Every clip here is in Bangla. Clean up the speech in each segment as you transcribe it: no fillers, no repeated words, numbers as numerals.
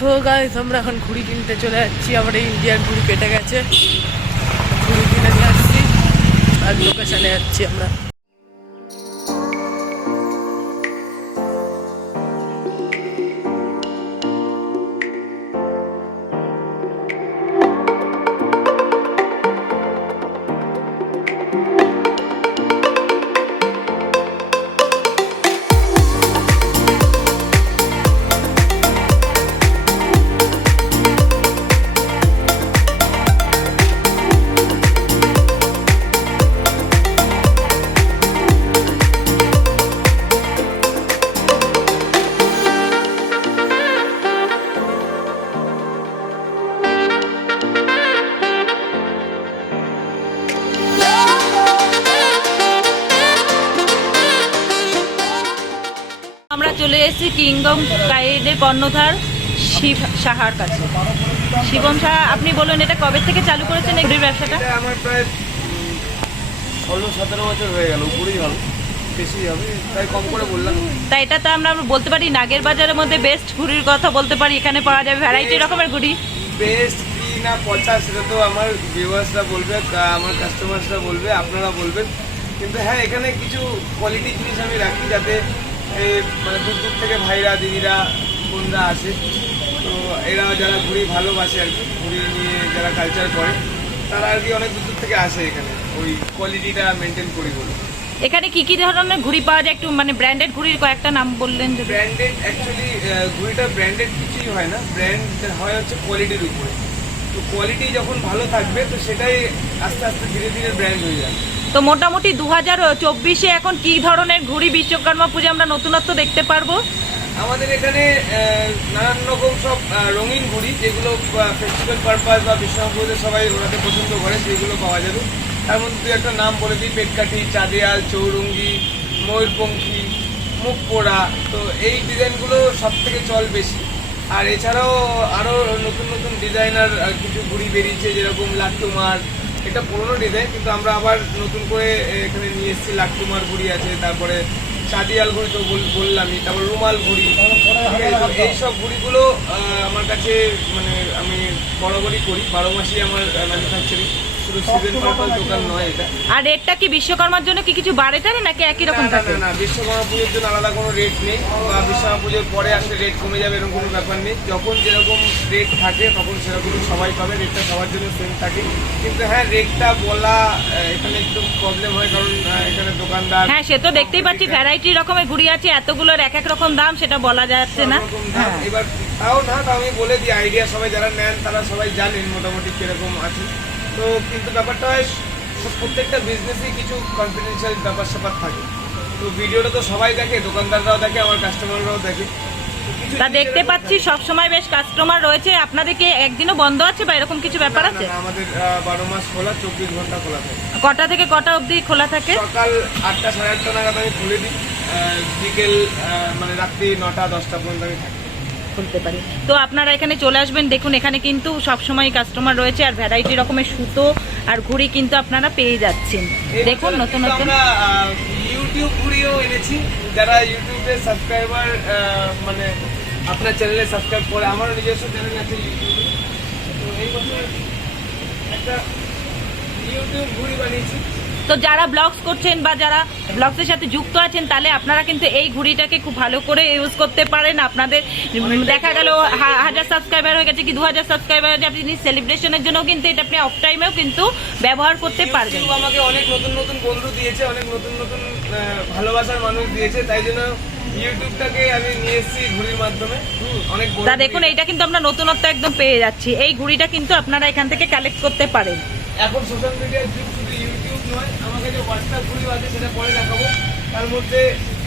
সো গাইস আমরা এখন ঘুড়ি কিনতে চলে যাচ্ছি। আমার এই ইন্ডিয়ান ঘুড়ি কেটে গেছে, ঘুড়ি কিনে নিয়ে আসছি আর লোকেশনে যাচ্ছি আমরা। আমরা চলে এসেছি কিংডম গাইডের কর্ণধার শিব সাহার কাছে। শিবম সাহা, আপনি বলুন এটা কবে থেকে চালু করেছেন এই ঘুড়ির ব্যবসাটা? আমার প্রায় 16-17 বছর হয়ে গেল, উপরেই হবে, বেশি হবে, তাই কম করে বললাম। তাই এটা তো আমরা বলতে পারি নাগের বাজারের মধ্যে বেস্ট ঘুড়ির কথা বলতে পারি। এখানে পাওয়া যাবে ভ্যারাইটি রকমের ঘুড়ি। বেস্ট কি না পচা সেটা তো আমার ভিউয়ার্সরা বলবে, আমার কাস্টমার্সরা বলবে, আপনারা বলবেন। কিন্তু হ্যাঁ, এখানে কিছু কোয়ালিটি জিনিস আমি রাখি যাতে মানে দূর দূর থেকে ভাইরা, দিদিরা, বোনরা আসে। তো এরা যারা ঘুড়ি ভালোবাসে আর কি, ঘুড়ি নিয়ে যারা কালচার করে, তারা আর কি অনেক দূর থেকে আসে এখানে ওই কোয়ালিটিটা মেনটেন করি বলে। এখানে কি কি ধরনের ঘুড়ি পাওয়া যায় একটু মানে ব্র্যান্ডেড ঘুড়ির কয়েকটা নাম বললেন যদি। ব্র্যান্ডেড অ্যাকচুয়ালি ঘুড়িটা ব্র্যান্ডেড কিছুই হয় না, ব্র্যান্ড হয় হচ্ছে কোয়ালিটির উপরে। তো কোয়ালিটি যখন ভালো থাকবে তো সেটাই আস্তে আস্তে ধীরে ধীরে ব্র্যান্ড হয়ে যাবে। তো মোটামুটি 2024-এ এখন কি ধরনের ঘুড়ি বিশ্বকর্মা পুজো আমরা নতুনত্ব দেখতে পারবো? আমাদের এখানে নানান রকম সব রঙিন ঘুড়ি, যেগুলো ফেস্টিভ্যাল পারপাস বা বিশ্বকর্মা পুজোতে সবাই ওরাতে পছন্দ করে, সেগুলো পাওয়া যাবে। তার মধ্যে দু একটা নাম বলে দিই: পেটকাঠি, চাঁদিয়াল, চৌরঙ্গি, ময়ূরপঙ্খী, মুখ পোড়া। তো এই ডিজাইনগুলো সব থেকে চল বেশি। আর এছাড়াও আরও নতুন নতুন ডিজাইনার কিছু ঘুড়ি বেরিয়েছে, যেরকম লাট্টুমার। এটা পুরোনো ডিজাইন, কিন্তু আমরা আবার নতুন করে এখানে নিয়ে এসেছি। লাট্টুমার ঘুড়ি আছে, তারপরে চাঁদিয়াল ঘুড়ি তো বললামই, তারপর রুমাল ঘুড়ি। এইসব ঘুড়িগুলো আমার কাছে মানে আমি বরাবরই করি, 12 মাসই আমার ম্যানুফ্যাকচারিং, শুধু সিজন পারপাস দোকান নয় এটা। আর রেটটা কি বিশ্বকর্মার জন্য কি কিছু বাড়ে টানে নাকি একই রকম থাকে? না, বিশ্বকর্মা পুজোর জন্য আলাদা কোনো রেট নেই, বা বিশ্বকর্মা পুজোর পরে আসলে রেট কমে যাবে এরকম কোনো ব্যাপার নেই। যখন যেরকম রেট থাকে তখন সেরকমই সবাই পাবে, রেটটা সবার জন্য সেম থাকে। কিন্তু হ্যাঁ, রেটটা বলা এখানে একটু প্রবলেম হয়, কারণ এখানে দোকানদার। হ্যাঁ, সে তো দেখতেই পাচ্ছি ভ্যারাইটি রকমের ঘুড়ি আছে, এতগুলোর এক এক রকম দাম, সেটা বলা যাচ্ছে না। এবার তাও আমি বলে দিই, আইডিয়া সবাই যারা নেন তারা সবাই জানেন মোটামুটি কিরকম আছে। তো কিন্তু ব্যাপারটা হয় প্রত্যেকটা বিজনেসই কিছু কনফিডেন্সিয়াল ব্যাপার স্যাপার থাকে। তো ভিডিওটা তো সবাই দেখে, দোকানদাররাও দেখে, আমার কাস্টমাররাও দেখে। তা দেখতে পাচ্ছি সব সময় বেশ কাস্টমার রয়েছে। আপনাদেরকে একদিনও বন্ধ আছে বা এরকম কিছু ব্যাপার আছে? আমাদের 12 মাস খোলা, 24 ঘন্টা খোলা থাকে। কটা থেকে কটা অবধি খোলা থাকে? সকাল 8টা, 8:30 নাগাদ আমি খুলে দিই, বিকেল মানে রাত্রি 9টা-10টা পর্যন্ত আমি থাকি, খুলতে পারি। তো আপনারা এখানে চলে আসবেন, দেখুন এখানে কিন্তু সবসময় কাস্টমার রয়েছে আর ভ্যারাইটি রকমের সুতো আর ঘুড়ি কিন্তু আপনারা পেয়ে যাচ্ছেন। দেখুন নতুন নতুন আমরা ইউটিউব ঘুড়িও এনেছি। যারা ইউটিউবে সাবস্ক্রাইবার, মানে আপনার চ্যানেলে সাবস্ক্রাইব করে, আমারও নিজস্ব চ্যানেল আছে ইউটিউবে। তো এই বছর একটা ইউটিউব ঘুড়ি বানিয়েছি। তো যারা ব্লগস করছেন বা যারা ব্লগসের সাথে যুক্ত আছেন, তাহলে আপনারা কিন্তু এই ঘুড়িটাকে খুব ভালো করে ইউজ করতে পারেন। আপনাদের দেখা গেল 1000 সাবস্ক্রাইবার হয়ে গেছে কি 2000 সাবস্ক্রাইবার হয়ে, আপনি সেলিব্রেশনের জন্য কিন্তু এটা আপনি অফ টাইমেও কিন্তু ব্যবহার করতে পারবেন। আমাকে অনেক নতুন নতুন বন্ধু দিয়েছে, অনেক নতুন নতুন ভালোবাসার মানুষ দিয়েছে, তাই জন্য ইউটিউবটাকে আমি নিয়ে এসেছি ঘুড়ির মাধ্যমে। অনেক তা দেখুন এইটা কিন্তু আমরা নতুনত্ব একদম পেয়ে যাচ্ছি। এই ঘুড়িটা কিন্তু আপনারা এখান থেকে কালেক্ট করতে পারেন। এখন সোশ্যাল মিডিয়ার যুগ, শুধু ইউটিউব নয়, আমার কাছে হোয়াটসঅ্যাপ ঘুড়িও আছে, সেটা পরে দেখাবো। তার মধ্যে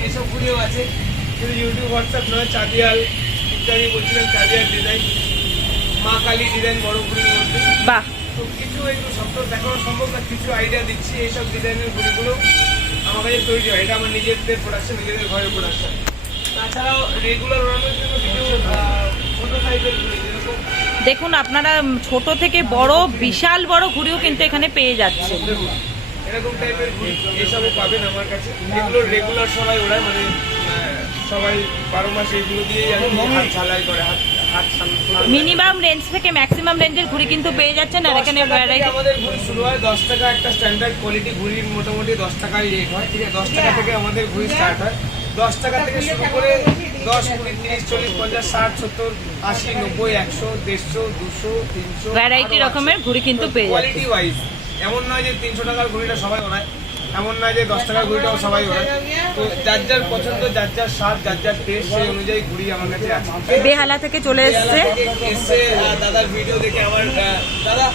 এইসব ঘুড়িও আছে, শুধু ইউটিউব হোয়াটসঅ্যাপ নয়। চাঁদিয়াল ইত্যাদি বলছিলাম, চাঁদিয়াল ডিজাইন, মা কালী ডিজাইন বড় ঘুড়ির মধ্যে। বাহ, তো কিছু একটু সত্য দেখানো সম্ভব না, কিছু আইডিয়া দিচ্ছি। এইসব ডিজাইনের ঘুড়িগুলো আমার কাছে তৈরি হয়, এটা আমার নিজেদের প্রোডাকশন, নিজেদের ঘরের প্রোডাকশন। তাছাড়াও রেগুলার ওড়ানোর জন্য কিছু ছোট সাইজের ঘুড়ি, যেরকম দেখুন আপনারা ছোট থেকে বড় বিশাল বড় ঘুড়িও কিন্তু এখানে পেয়ে যাচ্ছে। এরকম টাইপের ঘুড়ি এইসবও পাবেন আমার কাছে। এগুলো রেগুলার সবাই ওড়ায়, মানে সবাই 12 মাস এইগুলো দিয়েই আর কি হাত ঝালাই করে, হাত মিনিমাম রেঞ্জ থেকে ম্যাক্সিমাম রেঞ্জের ঘুড়ি কিন্তু পেয়ে যাচ্ছেন। আর এখানে 10 টাকা থেকে ভ্যারাইটি আমাদের ঘুড়ি শুরু হয়। 10 টাকা একটা স্ট্যান্ডার্ড কোয়ালিটি ঘুড়ির মোটামুটি 10 টাকায় রেট হয়, ঠিক আছে। 10 টাকা থেকে আমাদের ঘুড়ি স্টার্ট হয়। 10 টাকা থেকে শুরু করে 10, 20, 30, 40, 50, 60, 70, 80, 90, 100, 150, 200, 300 ভ্যারাইটি রকমের ঘুড়ি কিন্তু পেয়ে যাচ্ছে। কোয়ালিটি ওয়াইজ এমন নয় যে 300 টাকার ঘুড়িটা সবাই ওড়ায়, এমন নয় যে 10 টাকার ঘুড়িটাও সবাই ওড়ায়। তো যার যার পছন্দ, যার যার স্বাদ, যার যার টেস্ট, সেই অনুযায়ী ঘুড়ি আমার কাছে আছে। বেহালা থেকে চলে এসছে। এসে দাদার ভিডিও দেখে আমার দাদা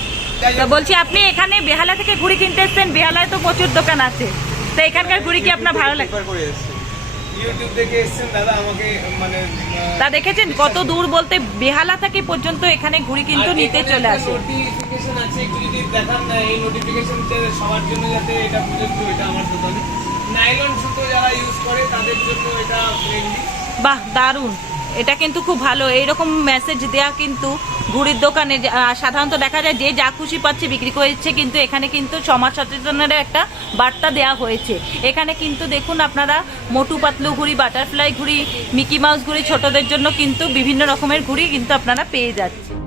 তো বলছি আপনি এখানে বেহালা থেকে ঘুড়ি কিনতে এসছেন, বেহালায় তো প্রচুর দোকান আছে, তো এখানকার ঘুড়ি কি আপনার ভালো লাগে? করে এসেছে, ইউটিউব দেখে এসেছেন দাদা, আমাকে মানে তা দেখেছেন কত দূর বলতে বেহালা থেকে পর্যন্ত এখানে ঘুড়ি কিন্তু নিতে চলে আসে। নোটিফিকেশন আছে, একটু যদি দেখান না এই নোটিফিকেশন সবার জন্য, যাতে এটা প্রযোজ্য, এটা আমার দোকানে নাইলন সুতো যারা ইউজ করে তাদের জন্য এটা মেইনলি। বাহ, দারুণ, এটা কিন্তু খুব ভালো। এইরকম মেসেজ দেয়া কিন্তু ঘুড়ির দোকানে সাধারণত দেখা যায় যে যা খুশি পাচ্ছে বিক্রি করছে, কিন্তু এখানে কিন্তু সমাজ সচেতনের একটা বার্তা দেয়া হয়েছে। এখানে কিন্তু দেখুন আপনারা মোটু পাতলু ঘুড়ি, বাটারফ্লাই ঘুড়ি, মিকি মাউস ঘুড়ি, ছোটদের জন্য কিন্তু বিভিন্ন রকমের ঘুড়ি কিন্তু আপনারা পেয়ে যাচ্ছেন।